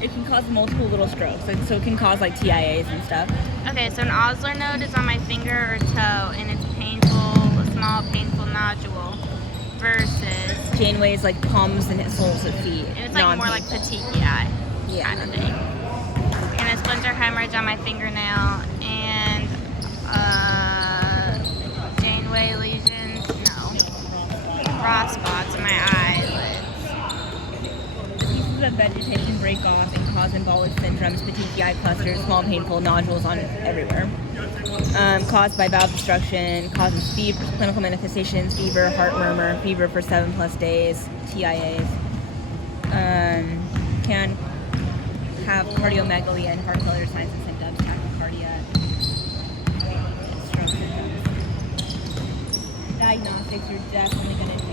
It can cause multiple little strokes, so it can cause like TIAs and stuff. Okay, so an Osler node is on my finger or toe, and it's painful, a small painful nodule, versus Janeway's like palms and soles of feet. and it's like more like petechiae kind of thing. And a splinter hemorrhage on my fingernail, and Janeway lesions, no. Raw spots in my eyelids. The pieces of vegetation break off and cause embolic syndromes, petechiae clusters, small painful nodules on everywhere. Caused by valve destruction, causes fever, clinical manifestations, fever, heart murmur, fever for 7+ days, TIAs. Can have cardiomegaly and heart failure signs and symptoms, tachycardia, stroke symptoms. Diagnostics, you're definitely going to do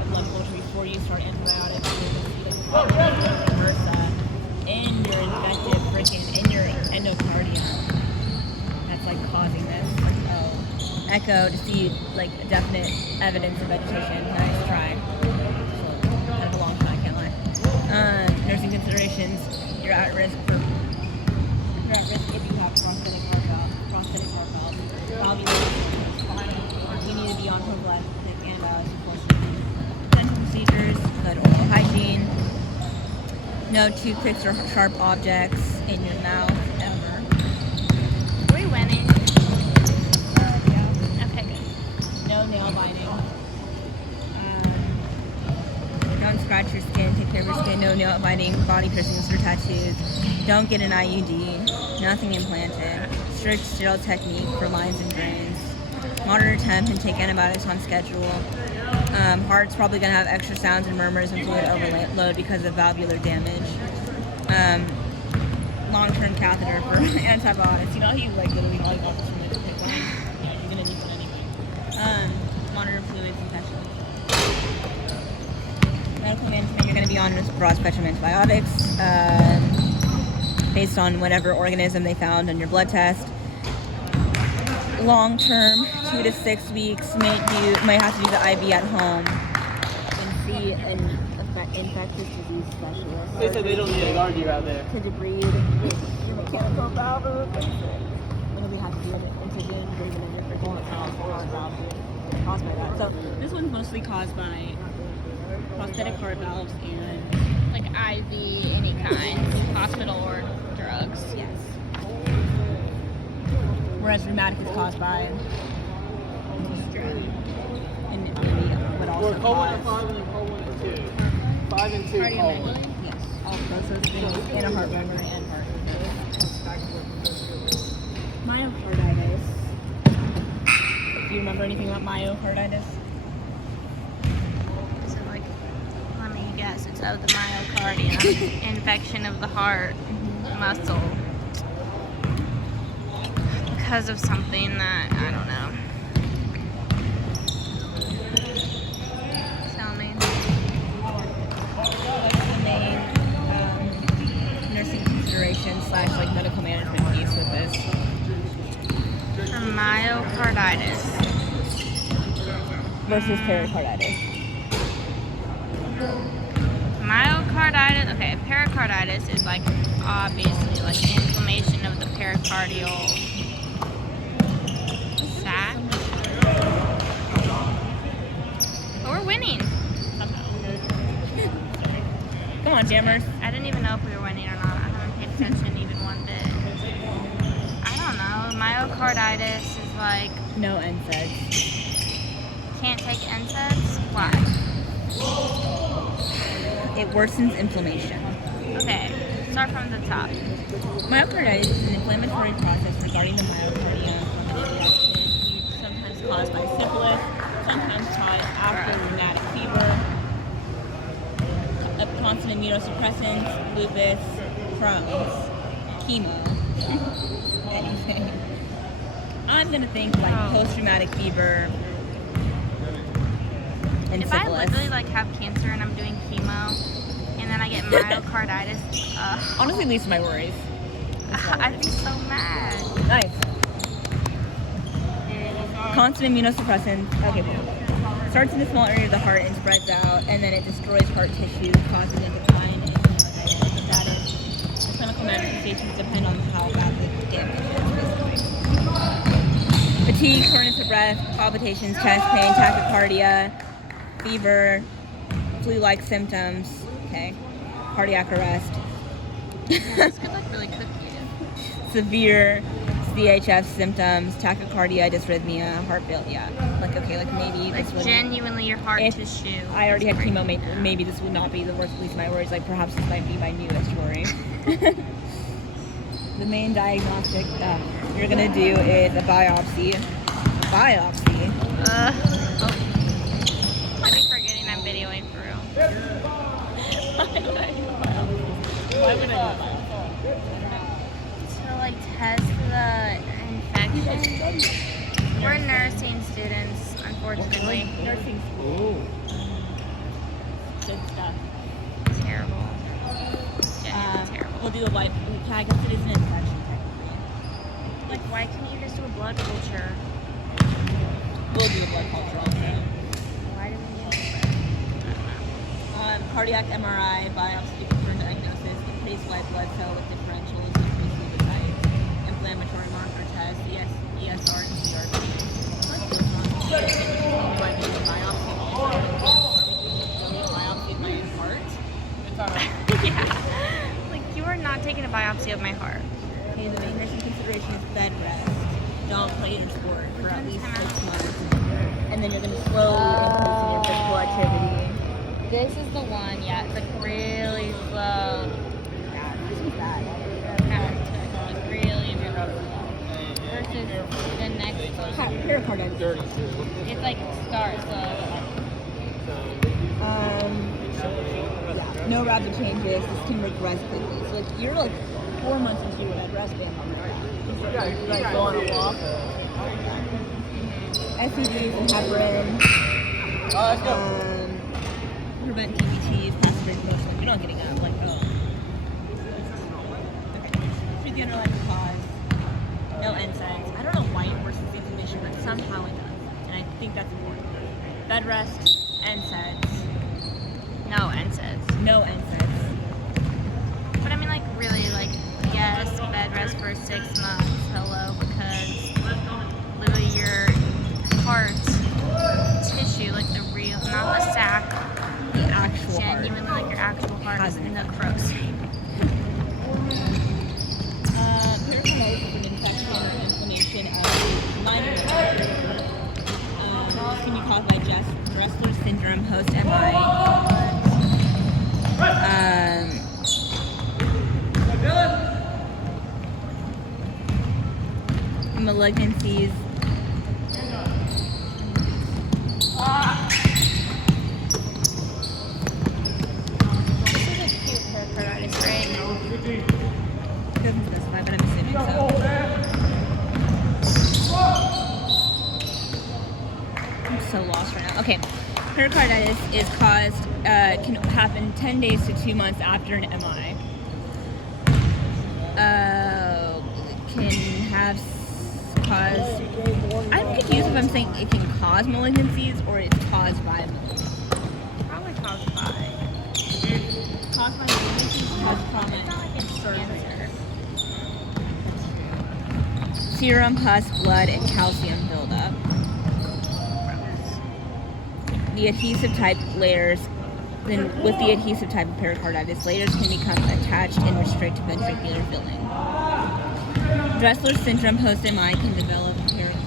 a blood culture before you start antibiotics. You're going to see MRSA in your infected in your endocardium. That's like causing this. Echo to see like definite evidence of vegetation. Nice try. Kind of a long shot, I can't lie. Nursing considerations. You're at risk if you have prosthetic heart valve. You need to be on prophylactic antibiotics. Dental procedures, good oral hygiene. No toothpicks or sharp objects in your mouth ever. Are we winning? Yeah. Okay, good. No nail biting. Don't scratch your skin. Take care of your skin. No nail biting, body piercings or tattoos. Don't get an IUD. Nothing implanted. Strict sterile technique for lines and drains. Monitor temp and take antibiotics on schedule. Heart's probably going to have extra sounds and murmurs and fluid overload because of valvular damage. Long-term catheter for antibiotics. You know how you like literally all you want is to pick one? Yeah, you're going to need one anyway. Monitor fluids infections. Medical management, you're going to be on broad spectrum antibiotics based on whatever organism they found on your blood test. Long term, 2 to 6 weeks, might have to do the IV at home and see an infectious disease specialist. They said they don't need to argue out there. To debride your mechanical valve or replace it. And we have to do an incision, bring it in for heart valve caused by that. So this one's mostly caused by prosthetic heart valves and Like IV, any kind, hospital or drugs. yes. Whereas rheumatic is caused by and maybe what also Or colon and cause 5 and then colon and 2. 5 and 2 colon. yes, all of those things and a heart murmur and heart. Myocarditis. Do you remember anything about myocarditis? So like, let me guess, it's of the myocardium, infection of the heart muscle. Because of something that, I don't know. Tell me. What's the main nursing consideration / like medical management piece with this? For myocarditis. Versus pericarditis. Myocarditis, okay, pericarditis is like obviously like inflammation of the pericardial sac. But we're winning. Come on, jammers. I didn't even know if we were winning or not. I haven't paid attention even one bit. I don't know. Myocarditis is like, No NSAIDs. can't take NSAIDs? Why? It worsens inflammation. Okay, start from the top. Myocarditis is an inflammatory process regarding the myocardium from an infection, sometimes caused by syphilis, sometimes caused after rheumatic fever, constant immunosuppressants, lupus, Crohn's, chemo, anything. I'm gonna think like post-traumatic fever and If I syphilis. literally like have cancer and I'm doing chemo and then I get myocarditis, Honestly, least of my worries. I'd be so mad. Nice. Constant immunosuppressant. Okay, cool. Starts in a small area of the heart and spreads out, and then it destroys heart tissue, causing a decline in hemodynamic status. The clinical manifestations depend on how bad the damage is, basically. Fatigue, shortness of breath, palpitations, chest pain, tachycardia, fever, flu-like symptoms, okay, cardiac arrest, This could like really cook you. severe CHF symptoms, tachycardia, dysrhythmia, heart failure. Yeah, like okay, like maybe Like this would. genuinely your heart If tissue. I already had is chemo, breaking maybe this would not be the worst. At least my worries. Like perhaps this might be my newest worry. The main diagnostic you're gonna do is a biopsy. A biopsy. I'd be forgetting I'm videoing for real. Why would I? To like test the infection. We're nursing students, unfortunately. Nursing school. Good stuff. Terrible. Genuinely terrible. We'll do a wipe. I guess it is an infection technically. Like, why can't you just do a blood culture? We'll do a blood culture also. Why do we need it? Cardiac MRI, biopsy for diagnosis, increased white blood cell with differentials, increased leukocytes, inflammatory marker test, ESR and CRP. Biopsy of my heart. Yeah. Like, you are not taking a biopsy of my heart. Okay, the main nursing consideration is bed rest. Don't play your sport for at least 6 months. And then you're going to slowly increase your physical activity. This is the one, yeah, it's like really slow. Yeah, this is bad. Like really, really slow. Versus the next one. Pericarditis. It's like start slow. Yeah, no rapid changes. This can regress quickly. So like you're like 4 months into your bed rest being on the ground. You like go on a walk? STDs and heparin. Let's go. Prevent DVTs, passive range of motion. Like you're not getting up. Like oh. Okay. Treat the underlying cause. No NSAIDs. I don't know why it worsens the inflammation, but somehow it does, and I think that's important. Bed rest, NSAIDs. No NSAIDs. No NSAIDs. But I mean, like, really, like, yes, bed rest for 6 months. Hello, because literally your heart tissue, like the real, not the sac, The actual heart. genuinely, like your actual heart Has is an necrosing. Pericarditis is an infection or inflammation of the lining of the heart. This can be caused by Dressler syndrome, host MI. Malignancies. This is a cute pericarditis, right? Doesn't specify, but I'm assuming so. I'm so lost right now. Okay, pericarditis is caused, can happen 10 days to 2 months after an MI. Can have cause. I'm confused if I'm saying it can cause malignancies or it's caused by malignancies. Probably caused by. Caused by malignancies, caused trauma, It's not like it's cancer. serum, pus, blood, and calcium buildup. The adhesive type layers, then with the adhesive type of pericarditis, layers can become attached and restrict ventricular filling. Dressler syndrome post-MI can develop pericarditis.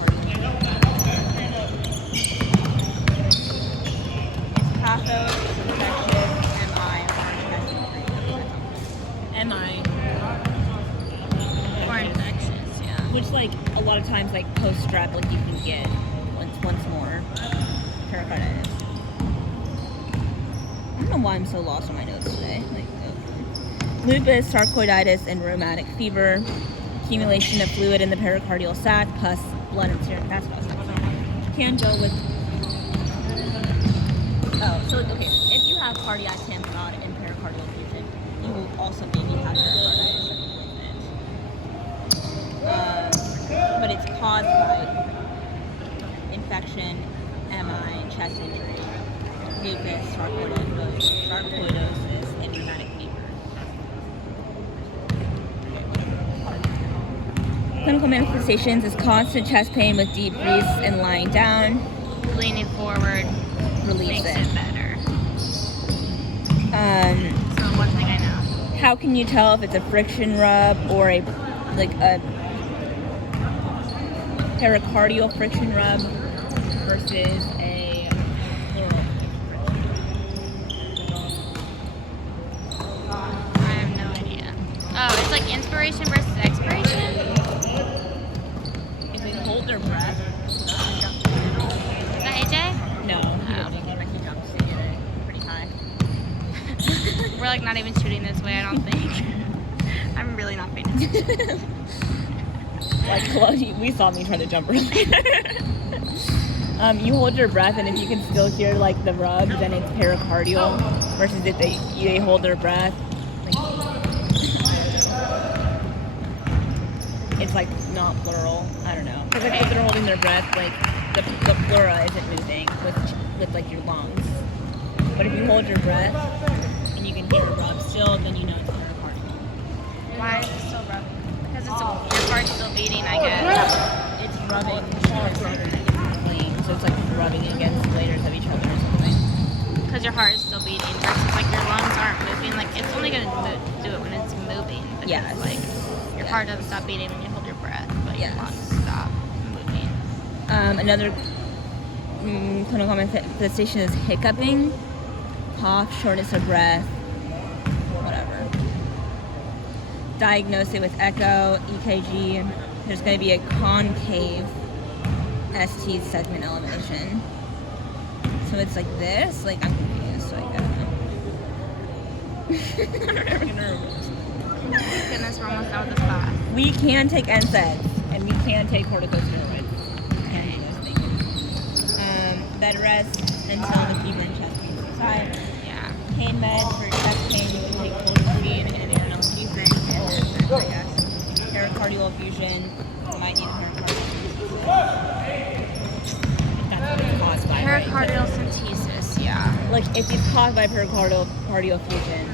It's patho-infectious MI or chest injury. MI. Or infectious, yeah. Which, like, a lot of times, like, post-strep, like, you can get once more pericarditis. I don't know why I'm so lost on my notes today. Like, lupus, sarcoiditis, and rheumatic fever. Accumulation of fluid in the pericardial sac, pus, blood, and serum. That's what I was talking about. Can go with... Oh, so, okay. If you have cardiac tamponade and pericardial effusion, you will also maybe have pericarditis but it's caused by infection, MI, and chest injury. lupus, sarcoidosis, and rheumatic fever. Clinical manifestations is constant chest pain with deep breaths and lying down. Leaning forward Relieves makes it. it better. So one thing I know. How can you tell if it's a friction rub or a pericardial friction rub versus a pleural I have no idea. Oh, it's like inspiration versus expiration? If they hold their breath, Is that AJ? no, he jumps pretty high. We're like not even shooting this way, I don't think. I'm really not paying attention. Like Chloe, we saw me try to jump earlier. You hold your breath, and if you can still hear like the rub, then it's pericardial. Versus if they hold their breath, like, it's like not pleural. I don't know. Because like if they're holding their breath, like the pleura isn't moving with like your lungs. But if you hold your breath and you can hear a rub still, then you know it's pericardial. Why is it still rubbing? Because your heart's still beating, I guess. It's rubbing clean, so it's like rubbing against the layers of each other or something. Because your heart is still beating versus like your lungs aren't moving. Like it's only gonna do it when it's moving. Because Yes. like your heart doesn't stop beating when you hold your breath, but Yes. your lungs stop moving. Another clinical manifestation is hiccuping, cough, shortness of breath, whatever. Diagnose it with echo, EKG. There's going to be a concave ST segment elevation. So it's like this. Like I'm confused. Like I'm nervous. Goodness, we're almost out of this class. We can take NSAIDs and we can take corticosteroids. Bed rest until the fever and chest pain subside. Yeah. Pain meds for chest pain, you can take colchicine and an analgesic, and there's, I guess, pericardial effusion. You might need a pericardial effusion. If that's what it's caused by. Pericardial centesis, yeah. Right? Like if it's caused by pericardial effusion,